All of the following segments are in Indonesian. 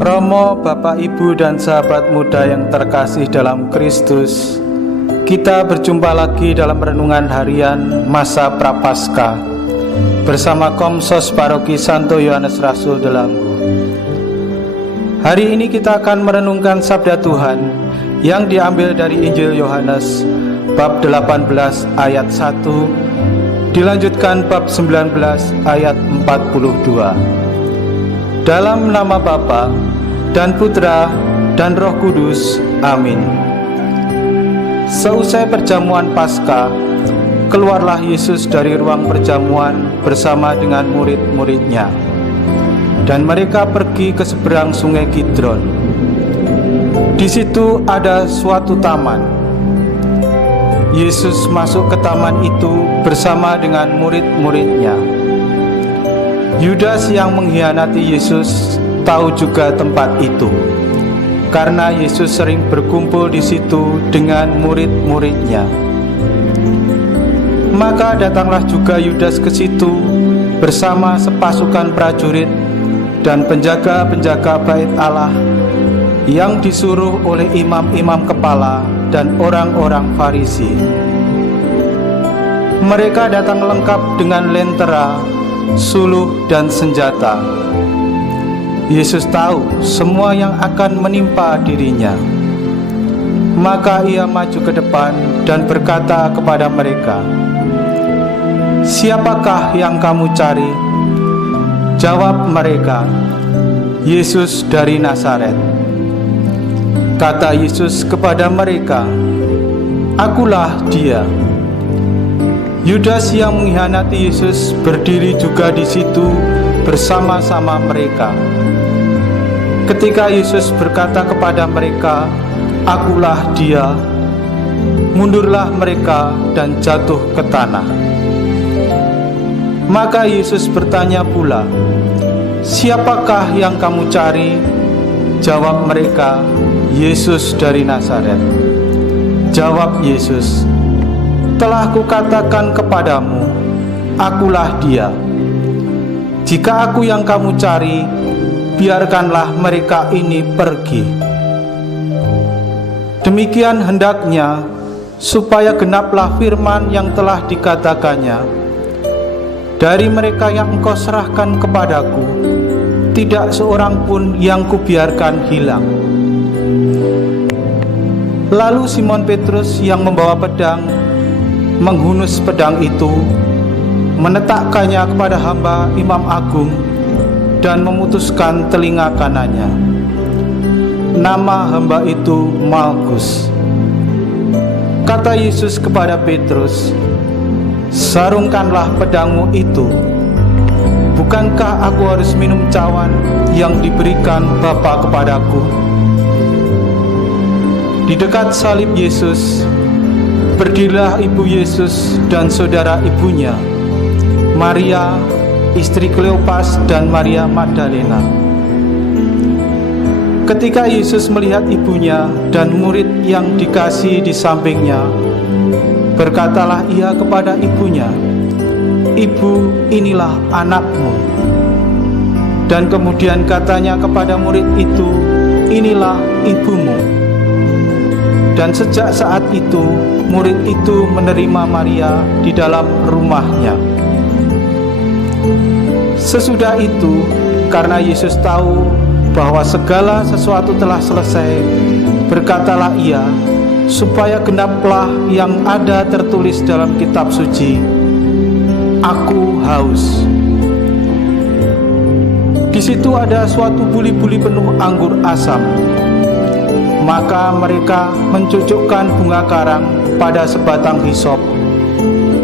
Romo, Bapak, Ibu, dan sahabat muda yang terkasih dalam Kristus, kita berjumpa lagi dalam renungan harian masa Prapaskah bersama Komsos Paroki Santo Yohanes Rasul Delanggu. Hari ini kita akan merenungkan sabda Tuhan yang diambil dari Injil Yohanes bab 18 ayat 1, dilanjutkan bab 19 ayat 42. Dalam nama Bapa dan Putra dan Roh Kudus. Amin. Seusai perjamuan Paskah, keluarlah Yesus dari ruang perjamuan bersama dengan murid-muridnya, dan mereka pergi ke seberang sungai Kidron. Di situ ada suatu taman. Yesus masuk ke taman itu bersama dengan murid-muridnya. Yudas yang mengkhianati Yesus tahu juga tempat itu, karena Yesus sering berkumpul di situ dengan murid-muridnya. Maka datanglah juga Yudas ke situ bersama sepasukan prajurit dan penjaga-penjaga bait Allah yang disuruh oleh imam-imam kepala dan orang-orang Farisi. Mereka datang lengkap dengan lentera, suluh, dan senjata. Yesus tahu semua yang akan menimpa dirinya. Maka ia maju ke depan dan berkata kepada mereka, "Siapakah yang kamu cari?" Jawab mereka, "Yesus dari Nazaret." Kata Yesus kepada mereka, "Akulah Dia." Yudas yang mengkhianati Yesus berdiri juga di situ bersama-sama mereka. Ketika Yesus berkata kepada mereka, "Akulah Dia," mundurlah mereka dan jatuh ke tanah. Maka Yesus bertanya pula, "Siapakah yang kamu cari?" Jawab mereka, "Yesus dari Nazaret." Jawab Yesus, "Telah kukatakan kepadamu, akulah Dia. Jika aku yang kamu cari, biarkanlah mereka ini pergi." Demikian hendaknya supaya genaplah firman yang telah dikatakannya, "Dari mereka yang engkau serahkan kepadaku, tidak seorang pun yang kubiarkan hilang." Lalu Simon Petrus yang membawa pedang menghunus pedang itu, menetakkannya kepada hamba Imam Agung dan memutuskan telinga kanannya. Nama hamba itu Malkus. Kata Yesus kepada Petrus, "Sarungkanlah pedangmu itu. Bukankah aku harus minum cawan yang diberikan Bapa kepadaku?" Di dekat salib Yesus berdirilah ibu Yesus dan saudara ibunya, Maria, istri Kleopas, dan Maria Magdalena. Ketika Yesus melihat ibunya dan murid yang dikasih di sampingnya, berkatalah ia kepada ibunya, "Ibu, inilah anakmu." Dan kemudian katanya kepada murid itu, "Inilah ibumu." Dan sejak saat itu, murid itu menerima Maria di dalam rumahnya. Sesudah itu, karena Yesus tahu bahwa segala sesuatu telah selesai, berkatalah ia, supaya genaplah yang ada tertulis dalam kitab suci, "Aku haus." Di situ ada suatu buli-buli penuh anggur asam. Maka mereka mencucukkan bunga karang pada sebatang hisop,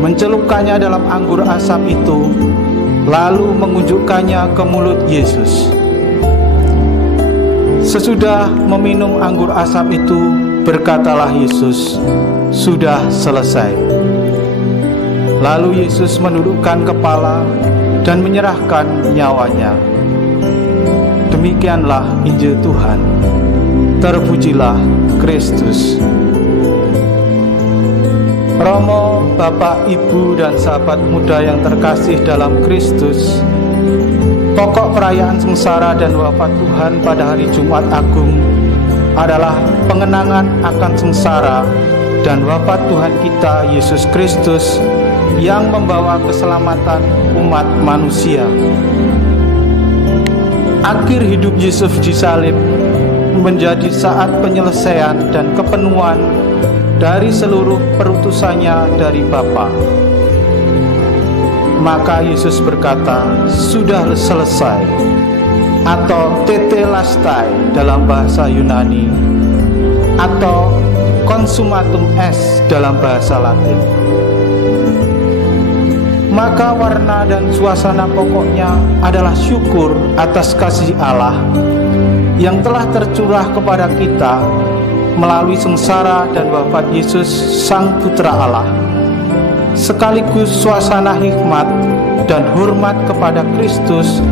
mencelupkannya dalam anggur asam itu, lalu mengunjukkannya ke mulut Yesus. Sesudah meminum anggur asam itu, berkatalah Yesus, "Sudah selesai." Lalu Yesus menundukkan kepala dan menyerahkan nyawanya. Demikianlah Injil Tuhan. Terpujilah Kristus. Romo, Bapak, Ibu, dan sahabat muda yang terkasih dalam Kristus, Pokok perayaan sengsara dan wafat Tuhan pada hari Jumat Agung adalah pengenangan akan sengsara dan wafat Tuhan kita Yesus Kristus yang membawa keselamatan umat manusia. Akhir hidup Yesus disalib menjadi saat penyelesaian dan kepenuhan dari seluruh perutusannya dari Bapa. Maka Yesus berkata, sudah selesai, atau tetelestai dalam bahasa Yunani, atau consumatum est dalam bahasa Latin. Maka warna dan suasana pokoknya adalah syukur atas kasih Allah yang telah tercurah kepada kita melalui sengsara dan wafat Yesus Sang Putra Allah, sekaligus suasana hikmat dan hormat kepada Kristus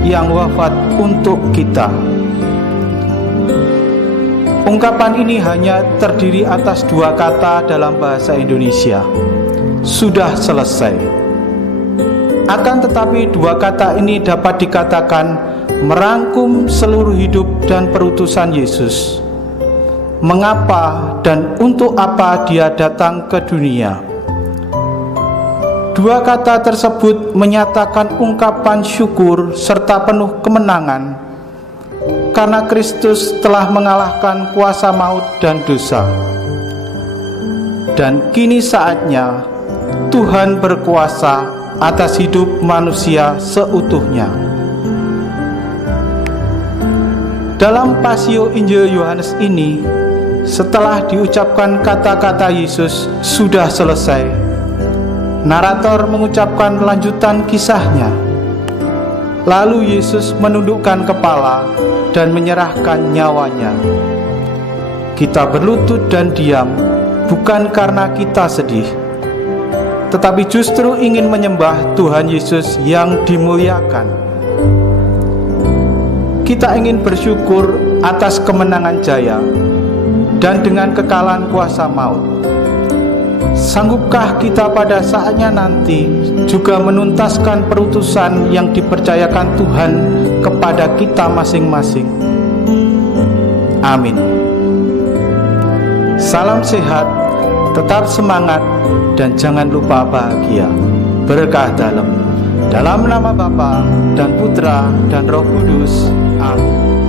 yang wafat untuk kita. Ungkapan ini hanya terdiri atas dua kata dalam bahasa Indonesia, sudah selesai. Akan tetapi dua kata ini dapat dikatakan merangkum seluruh hidup dan perutusan Yesus. Mengapa dan untuk apa Dia datang ke dunia? Dua kata tersebut menyatakan ungkapan syukur serta penuh kemenangan karena Kristus telah mengalahkan kuasa maut dan dosa. Dan kini saatnya Tuhan berkuasa atas hidup manusia seutuhnya. Dalam Pasio Injil Yohanes ini, setelah diucapkan kata-kata Yesus sudah selesai, narator mengucapkan lanjutan kisahnya. Lalu Yesus menundukkan kepala dan menyerahkan nyawanya. Kita berlutut dan diam bukan karena kita sedih, tetapi justru ingin menyembah Tuhan Yesus yang dimuliakan. Kita ingin bersyukur atas kemenangan jaya dan dengan kekalahan kuasa maut. Sanggupkah kita pada saatnya nanti juga menuntaskan perutusan yang dipercayakan Tuhan kepada kita masing-masing? Amin. Salam sehat, tetap semangat, dan jangan lupa bahagia. Berkah dalam nama Bapa dan Putra dan Roh Kudus. Amin.